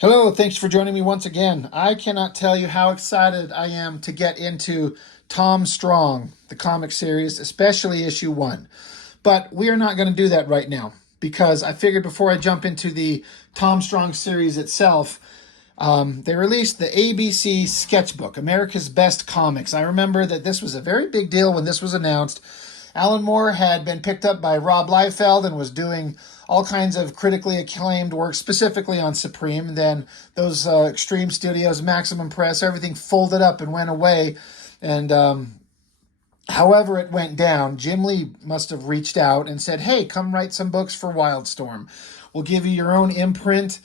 Hello, thanks for joining me once again. I cannot tell you how excited I am to get into Tom Strong, the comic series, especially issue 1. But we are not going to do that right now because I figured before I jump into the Tom Strong series itself, they released the ABC Sketchbook, America's Best Comics. I remember that this was a very big deal when this was announced. Alan Moore had been picked up by Rob Liefeld and was doing all kinds of critically acclaimed work, specifically on Supreme. Then those Extreme Studios, Maximum Press, everything folded up and went away. And however it went down, Jim Lee must have reached out and said, hey, come write some books for Wildstorm. We'll give you your own imprint.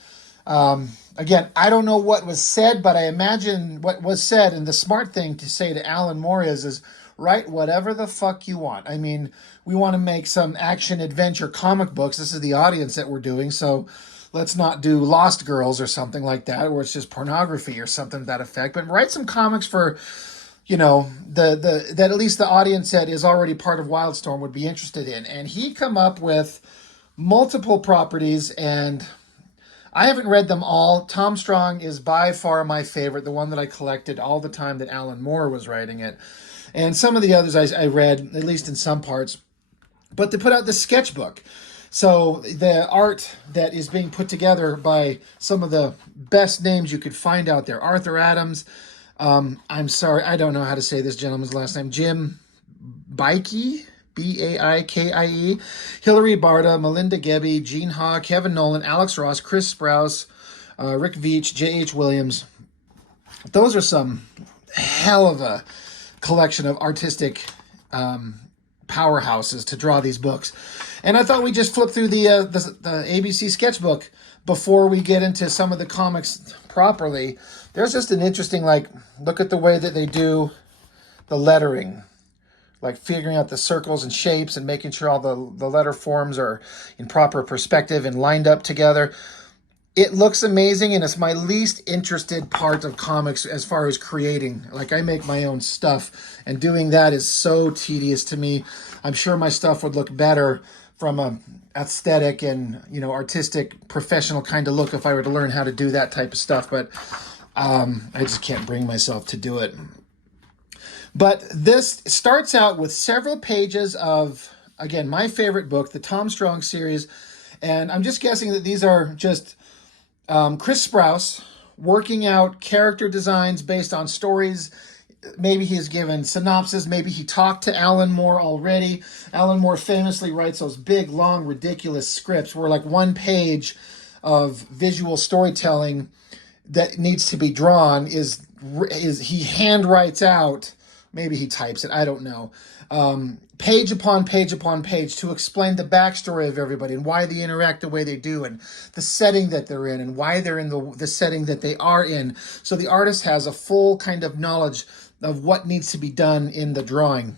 Again, I don't know what was said, but I imagine what was said, and the smart thing to say to Alan Moore is write whatever the fuck you want. I mean, we want to make some action adventure comic books. This is the audience that we're doing, so let's not do Lost Girls or something like that, where it's just pornography or something to that effect. But write some comics for, that at least the audience that is already part of Wildstorm would be interested in. And he come up with multiple properties, and I haven't read them all. Tom Strong is by far my favorite, the one that I collected all the time that Alan Moore was writing it. And some of the others I read, at least in some parts. But they put out the sketchbook. So the art that is being put together by some of the best names you could find out there. Arthur Adams. I'm sorry, I don't know how to say this gentleman's last name. Jim Baikie. Baikie, Hilary Barta, Melinda Gebbie, Gene Ha, Kevin Nolan, Alex Ross, Chris Sprouse, Rick Veitch, J.H. Williams. Those are some hell of a collection of artistic powerhouses to draw these books. And I thought we'd just flip through the ABC Sketchbook before we get into some of the comics properly. There's just an interesting, look at the way that they do the lettering. Like figuring out the circles and shapes and making sure all the letter forms are in proper perspective and lined up together. It looks amazing, and it's my least interested part of comics as far as creating. Like, I make my own stuff, and doing that is so tedious to me. I'm sure my stuff would look better from a aesthetic and, artistic, professional kind of look if I were to learn how to do that type of stuff, but I just can't bring myself to do it. But this starts out with several pages of, again, my favorite book, the Tom Strong series. And I'm just guessing that these are just Chris Sprouse working out character designs based on stories. Maybe he's given synopsis. Maybe he talked to Alan Moore already. Alan Moore famously writes those big, long, ridiculous scripts where like one page of visual storytelling that needs to be drawn is he hand writes out. Maybe he types it, I don't know. Page upon page upon page to explain the backstory of everybody and why they interact the way they do and the setting that they're in and why they're in the setting that they are in. So the artist has a full kind of knowledge of what needs to be done in the drawing.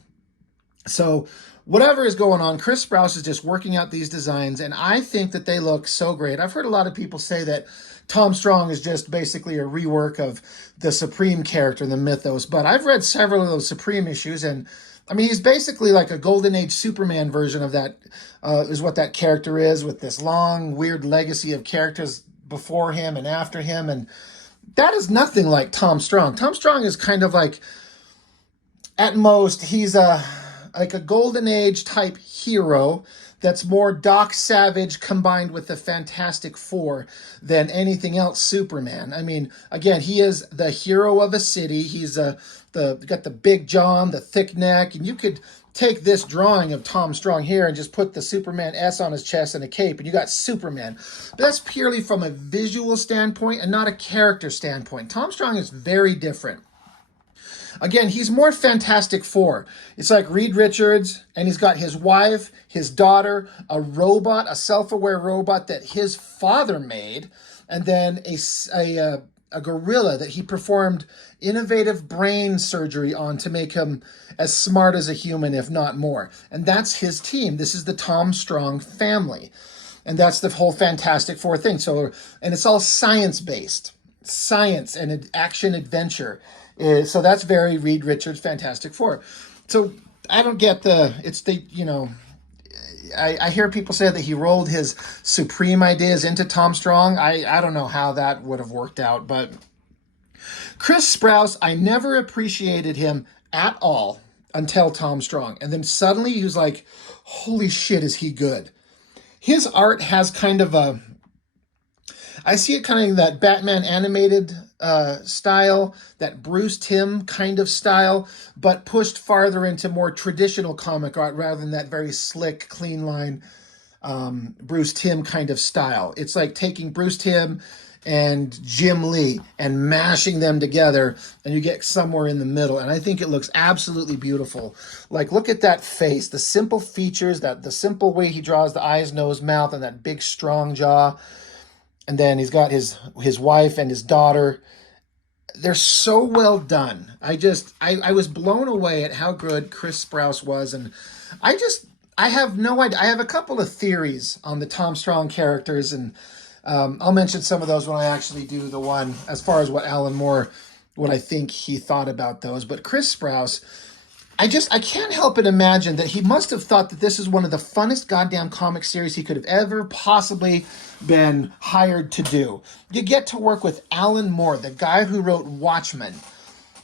So whatever is going on, Chris Sprouse is just working out these designs, and I think that they look so great. I've heard a lot of people say that Tom Strong is just basically a rework of the Supreme character in the mythos, but I've read several of those Supreme issues, and I mean, he's basically like a Golden Age Superman version of that, is what that character is, with this long, weird legacy of characters before him and after him, and that is nothing like Tom Strong. Tom Strong is kind of like, at most, he's like a Golden Age type hero that's more Doc Savage combined with the Fantastic Four than anything else Superman. I mean, again, he is the hero of a city. He's got the big John, the thick neck, and you could take this drawing of Tom Strong here and just put the Superman S on his chest and a cape, and you got Superman. But that's purely from a visual standpoint and not a character standpoint. Tom Strong is very different. Again, he's more Fantastic Four. It's like Reed Richards, and he's got his wife, his daughter, a robot, a self-aware robot that his father made, and then a gorilla that he performed innovative brain surgery on to make him as smart as a human, if not more. And that's his team. This is the Tom Strong family. And that's the whole Fantastic Four thing. So, and it's all science-based. Science and action adventure. So that's very Reed Richards Fantastic Four. So I don't get I hear people say that he rolled his Supreme ideas into Tom Strong. I don't know how that would have worked out, but Chris Sprouse, I never appreciated him at all until Tom Strong. And then suddenly he was like, holy shit, is he good? His art has kind of a, I see it kind of in that Batman animated style, that Bruce Timm kind of style, but pushed farther into more traditional comic art rather than that very slick, clean line Bruce Timm kind of style. It's like taking Bruce Timm and Jim Lee and mashing them together, and you get somewhere in the middle. And I think it looks absolutely beautiful. Like, look at that face, the simple features, that the simple way he draws the eyes, nose, mouth, and that big, strong jaw. And then he's got his wife and his daughter. They're so well done. I was blown away at how good Chris Sprouse was. And I have no idea. I have a couple of theories on the Tom Strong characters, and I'll mention some of those when I actually do the one as far as what Alan Moore, what I think he thought about those. But Chris Sprouse, I can't help but imagine that he must have thought that this is one of the funnest goddamn comic series he could have ever possibly been hired to do. You get to work with Alan Moore, the guy who wrote Watchmen,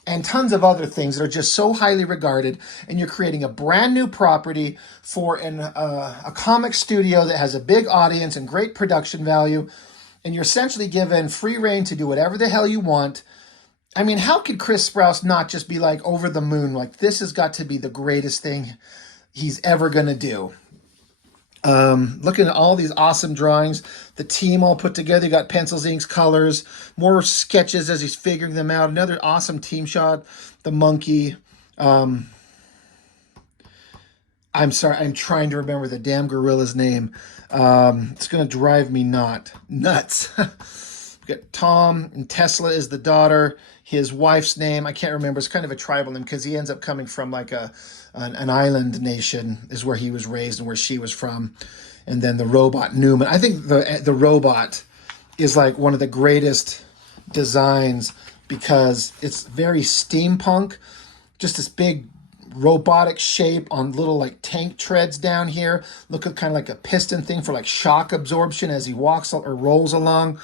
and tons of other things that are just so highly regarded, and you're creating a brand new property for a comic studio that has a big audience and great production value, and you're essentially given free reign to do whatever the hell you want. I mean, how could Chris Sprouse not just be like over the moon, like this has got to be the greatest thing he's ever going to do? Looking at all these awesome drawings, the team all put together. You got pencils, inks, colors, more sketches as he's figuring them out. Another awesome team shot, the monkey. I'm sorry, I'm trying to remember the damn gorilla's name. It's going to drive me nuts. We got Tom, and Tesla is the daughter. His wife's name, I can't remember. It's kind of a tribal name because he ends up coming from like an island nation is where he was raised and where she was from. And then the robot Newman. I think the robot is like one of the greatest designs because it's very steampunk. Just this big robotic shape on little like tank treads down here. Look at kind of like a piston thing for like shock absorption as he walks or rolls along.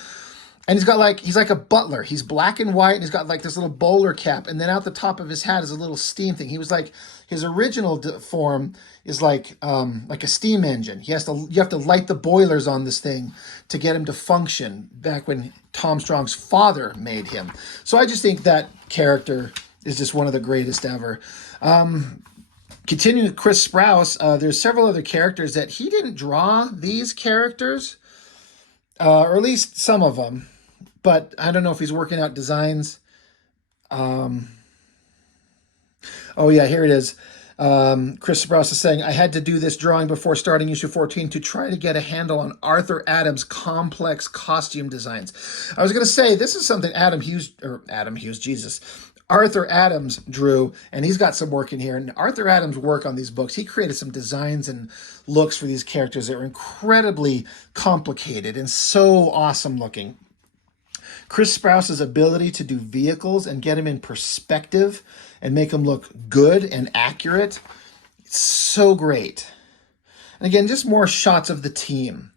And he's like a butler. He's black and white, and he's got like this little bowler cap. And then out the top of his hat is a little steam thing. He was like, his original form is like a steam engine. You have to light the boilers on this thing to get him to function back when Tom Strong's father made him. So I just think that character is just one of the greatest ever. Continuing with Chris Sprouse, there's several other characters that he didn't draw these characters, or at least some of them. But I don't know if he's working out designs. Oh, yeah, here it is. Chris Sprouse is saying, I had to do this drawing before starting issue 14 to try to get a handle on Arthur Adams' complex costume designs. I was going to say, this is something Arthur Adams drew, and he's got some work in here. And Arthur Adams' work on these books, he created some designs and looks for these characters that are incredibly complicated and so awesome looking. Chris Sprouse's ability to do vehicles and get them in perspective and make them look good and accurate, it's so great. And again, just more shots of the team.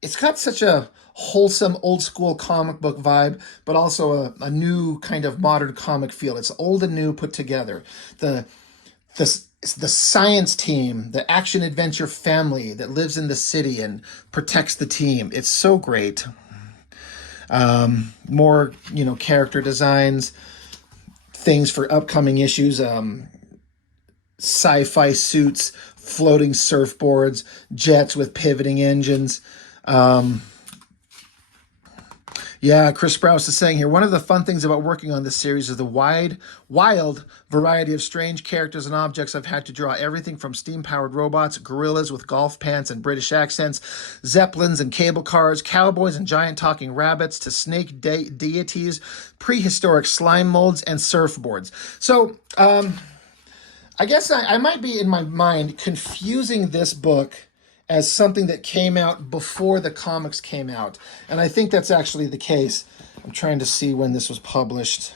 It's got such a wholesome old school comic book vibe, but also a new kind of modern comic feel. It's old and new put together. The science team, the action adventure family that lives in the city and protects the team. It's so great. More, character designs, things for upcoming issues, sci-fi suits, floating surfboards, jets with pivoting engines. Yeah, Chris Sprouse is saying here, one of the fun things about working on this series is the wild variety of strange characters and objects I've had to draw. Everything from steam-powered robots, gorillas with golf pants and British accents, zeppelins and cable cars, cowboys and giant talking rabbits, to snake deities, prehistoric slime molds, and surfboards. So, I guess I might be, in my mind, confusing this book as something that came out before the comics came out. And I think that's actually the case. I'm trying to see when this was published.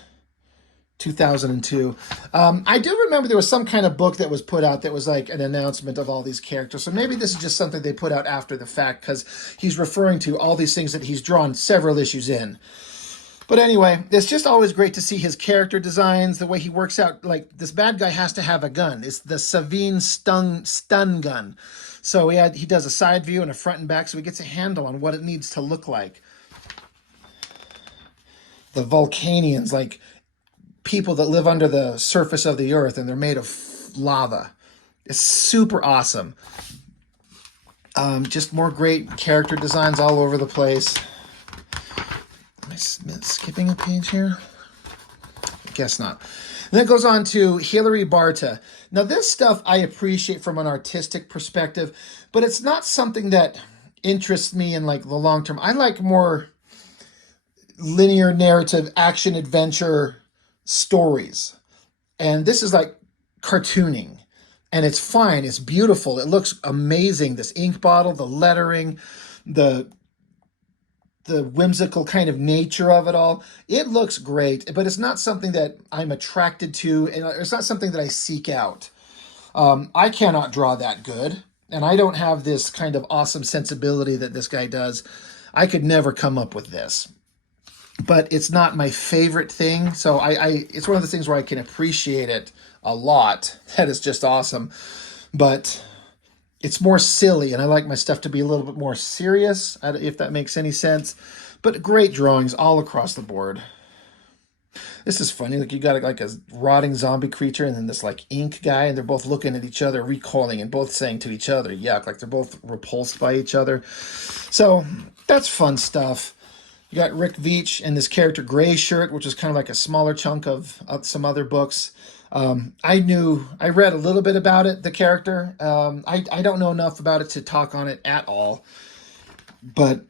2002. I do remember there was some kind of book that was put out that was like an announcement of all these characters. So maybe this is just something they put out after the fact, because he's referring to all these things that he's drawn several issues in. But anyway, it's just always great to see his character designs, the way he works out. Like, this bad guy has to have a gun. It's the Savine stun gun. So he does a side view and a front and back, so he gets a handle on what it needs to look like. The Vulcanians, like people that live under the surface of the earth, and they're made of lava. It's super awesome. Just more great character designs all over the place. Am I skipping a page here? I guess not. And then it goes on to Hilary Barta. Now, this stuff I appreciate from an artistic perspective, but it's not something that interests me in like the long term. I like more linear narrative action adventure stories, and this is like cartooning, and it's fine, it's beautiful, it looks amazing. This ink bottle, the lettering, the whimsical kind of nature of it all, it looks great, but it's not something that I'm attracted to, and it's not something that I seek out. I cannot draw that good, and I don't have this kind of awesome sensibility that this guy does. I could never come up with this. But it's not my favorite thing, so it's one of the things where I can appreciate it a lot. That is just awesome. But it's more silly, and I like my stuff to be a little bit more serious, if that makes any sense. But great drawings all across the board. This is funny. Like, you got like a rotting zombie creature and then this like ink guy, and they're both looking at each other, recoiling, and both saying to each other, yuck, like they're both repulsed by each other. So that's fun stuff. You got Rick Veitch and this character Gray Shirt, which is kind of like a smaller chunk of some other books. I read a little bit about it, the character. I don't know enough about it to talk on it at all, but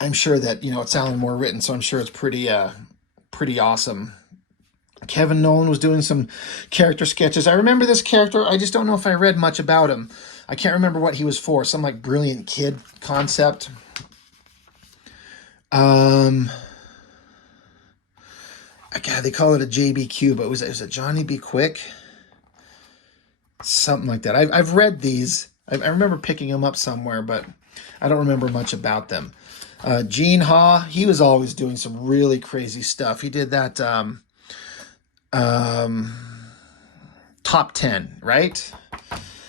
I'm sure that, it's Alan Moore written, so I'm sure it's pretty awesome. Kevin Nolan was doing some character sketches. I remember this character. I just don't know if I read much about him. I can't remember what he was for. Some like brilliant kid concept. God, they call it a JBQ, but was it Johnny B. Quick? Something like that. I've read these. I remember picking them up somewhere, but I don't remember much about them. Gene Ha, he was always doing some really crazy stuff. He did that Top 10, right?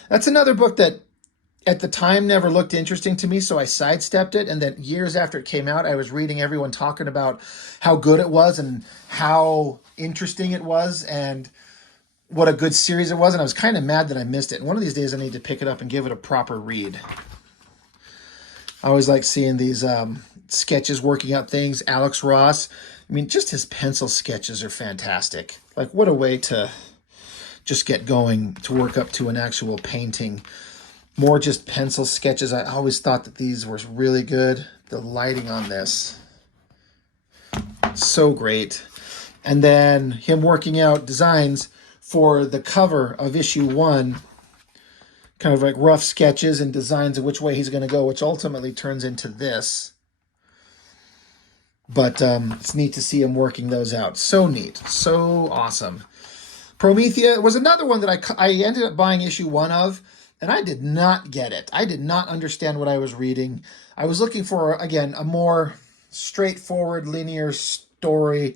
That's another book that at the time never looked interesting to me, so I sidestepped it. And then years after it came out, I was reading everyone talking about how good it was and how interesting it was and what a good series it was. And I was kind of mad that I missed it. And one of these days I need to pick it up and give it a proper read. I always like seeing these sketches, working out things. Alex Ross, I mean, just his pencil sketches are fantastic. Like, what a way to just get going, to work up to an actual painting. More just pencil sketches. I always thought that these were really good. The lighting on this, so great. And then him working out designs for the cover of issue 1, kind of like rough sketches and designs of which way he's going to go, which ultimately turns into this. But it's neat to see him working those out. So neat. So awesome. Promethea was another one that I ended up buying issue 1 of, and I did not get it. I did not understand what I was reading. I was looking for, again, a more straightforward, linear story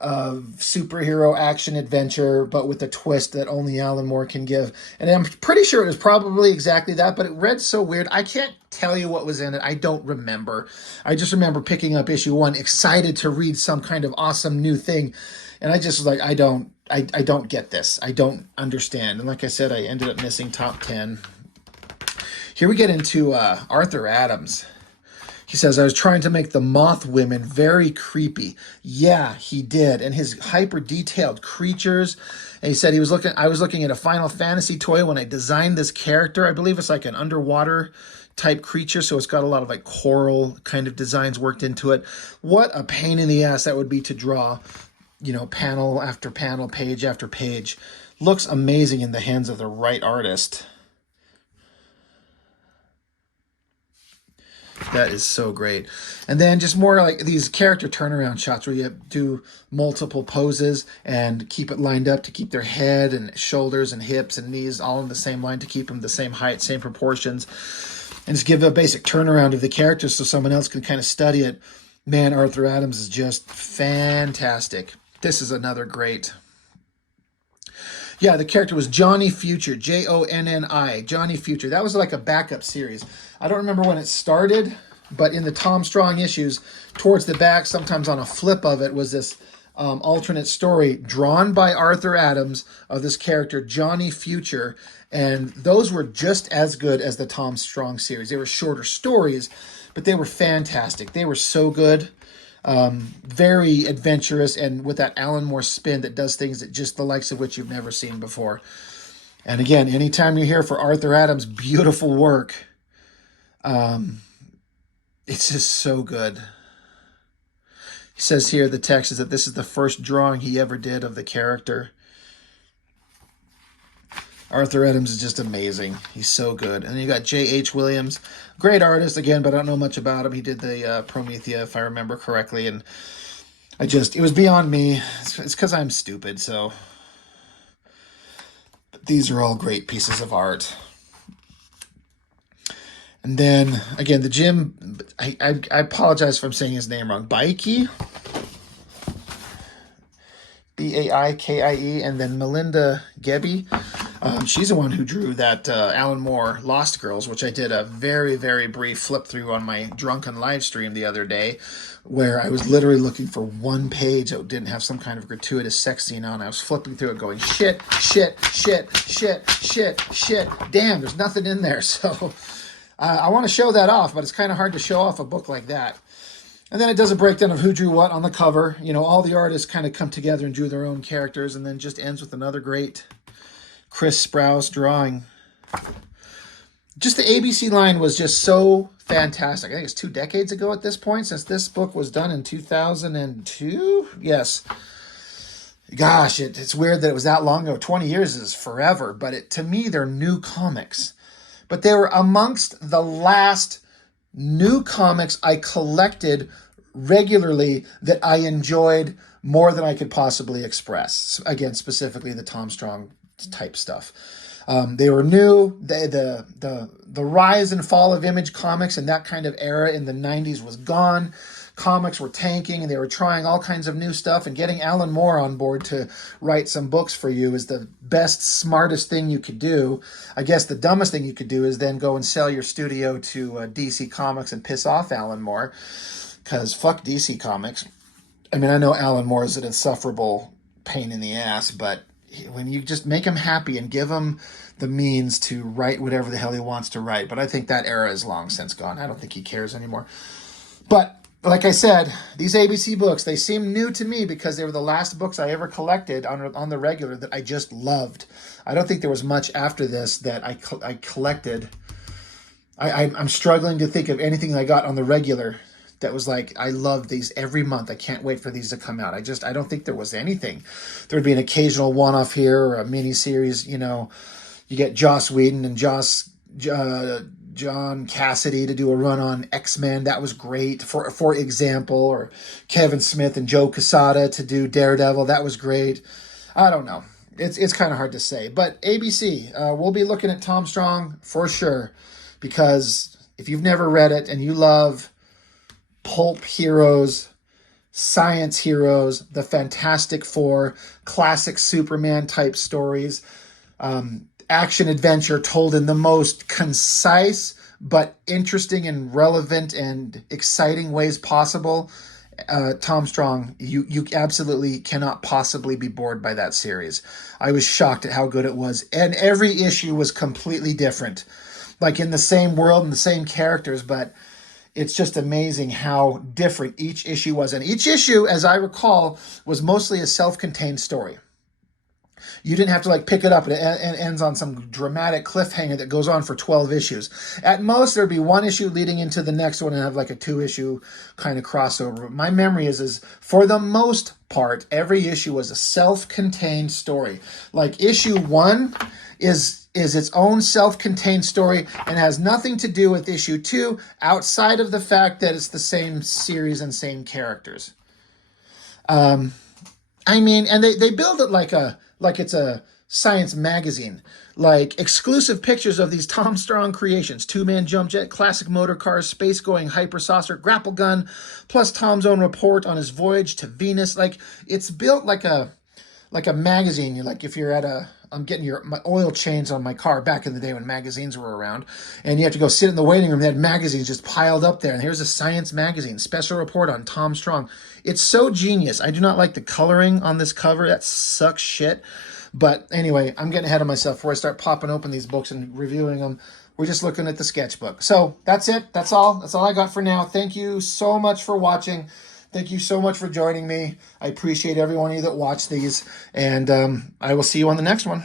of superhero action adventure, but with a twist that only Alan Moore can give. And I'm pretty sure it was probably exactly that, but it read so weird. I can't tell you what was in it. I don't remember. I just remember picking up issue 1, excited to read some kind of awesome new thing. And I just was like, I don't get this. I don't understand. And like I said, I ended up missing top 10. Here we get into Arthur Adams. He says, I was trying to make the moth women very creepy. Yeah, he did. And his hyper-detailed creatures. And he said I was looking at a Final Fantasy toy when I designed this character. I believe it's like an underwater type creature, so it's got a lot of like coral kind of designs worked into it. What a pain in the ass that would be to draw, panel after panel, page after page. Looks amazing in the hands of the right artist. That is so great. And then just more like these character turnaround shots where you do multiple poses and keep it lined up to keep their head and shoulders and hips and knees all in the same line to keep them the same height, same proportions. And just give a basic turnaround of the characters so someone else can kind of study it. Man, Arthur Adams is just fantastic. This is another great. Yeah, the character was Johnny Future, Jonni, Johnny Future. That was like a backup series. I don't remember when it started, but in the Tom Strong issues, towards the back, sometimes on a flip of it, was this alternate story drawn by Arthur Adams of this character, Johnny Future. And those were just as good as the Tom Strong series. They were shorter stories, but they were fantastic. They were so good. Very adventurous, and with that Alan Moore spin that does things that just the likes of which you've never seen before. And again, anytime you're here for Arthur Adams' beautiful work, it's just so good. He says here, the text is that this is the first drawing he ever did of the character. Arthur Adams is just amazing. He's so good. And then you got J.H. Williams, great artist again, but I don't know much about him. He did the Promethea, if I remember correctly, and it was beyond me. It's because I'm stupid, so. But these are all great pieces of art. And then, again, the Jim, I apologize if I'm saying his name wrong. Baikie? Baikie, and then Melinda Gebbie. She's the one who drew that Alan Moore Lost Girls, which I did a very, very brief flip through on my drunken live stream the other day, where I was literally looking for one page that didn't have some kind of gratuitous sex scene on. I was flipping through it going, shit, shit, shit, shit, shit, shit. Damn, there's nothing in there. So I want to show that off, but it's kind of hard to show off a book like that. And then it does a breakdown of who drew what on the cover. You know, all the artists kind of come together and drew their own characters, and then just ends with another great Chris Sprouse drawing. Just the ABC line was just so fantastic. I think it's 2 decades ago at this point, since this book was done in 2002. Yes. Gosh, it's weird that it was that long ago. 20 years is forever, but to me, they're new comics. But they were amongst the last new comics I collected regularly that I enjoyed more than I could possibly express. Again, specifically the Tom Strong type stuff. They were new. The rise and fall of Image Comics and that kind of era in the 90s was gone. Comics were tanking, and they were trying all kinds of new stuff, and getting Alan Moore on board to write some books for you is the best, smartest thing you could do. I guess the dumbest thing you could do is then go and sell your studio to DC Comics and piss off Alan Moore, because fuck DC Comics. I mean, I know Alan Moore is an insufferable pain in the ass, but when you just make him happy and give him the means to write whatever the hell he wants to write. But I think that era is long since gone. I don't think he cares anymore. But like I said, these ABC books, they seem new to me because they were the last books I ever collected on the regular that I just loved. I don't think there was much after this that I collected. I'm struggling to think of anything I got on the regular that was like, I love these every month. I can't wait for these to come out. I don't think there was anything. There would be an occasional one-off here or a mini-series. You know, you get Joss Whedon and John Cassidy to do a run on X-Men. That was great, for example. Or Kevin Smith and Joe Quesada to do Daredevil. That was great. I don't know. It's kind of hard to say. But ABC, we'll be looking at Tom Strong for sure. Because if you've never read it and you love pulp heroes, science heroes, the Fantastic Four, classic Superman type stories, action adventure told in the most concise but interesting and relevant and exciting ways possible, Tom Strong, you absolutely cannot possibly be bored by that series. I was shocked at how good it was, and every issue was completely different, like in the same world and the same characters, but it's just amazing how different each issue was. And each issue, as I recall, was mostly a self-contained story. You didn't have to like pick it up and it ends on some dramatic cliffhanger that goes on for 12 issues. At most, there'd be one issue leading into the next one and have like a 2-issue kind of crossover. My memory is for the most part, every issue was a self-contained story. Like issue 1 is is its own self-contained story and has nothing to do with issue 2 outside of the fact that it's the same series and same characters. I mean, and they build it like it's a science magazine, like exclusive pictures of these Tom Strong creations: two-man jump jet, classic motor cars, space-going hyper saucer, grapple gun, plus Tom's own report on his voyage to Venus. Like, it's built like a magazine. You're like, if you're at I'm getting my oil change on my car back in the day when magazines were around, and you have to go sit in the waiting room. They had magazines just piled up there, and here's a science magazine, special report on Tom Strong. It's so genius. I do not like the coloring on this cover. That sucks shit. But anyway, I'm getting ahead of myself before I start popping open these books and reviewing them. We're just looking at the sketchbook. So that's it. That's all. That's all I got for now. Thank you so much for watching. Thank you so much for joining me. I appreciate every one of you that watched these, and I will see you on the next one.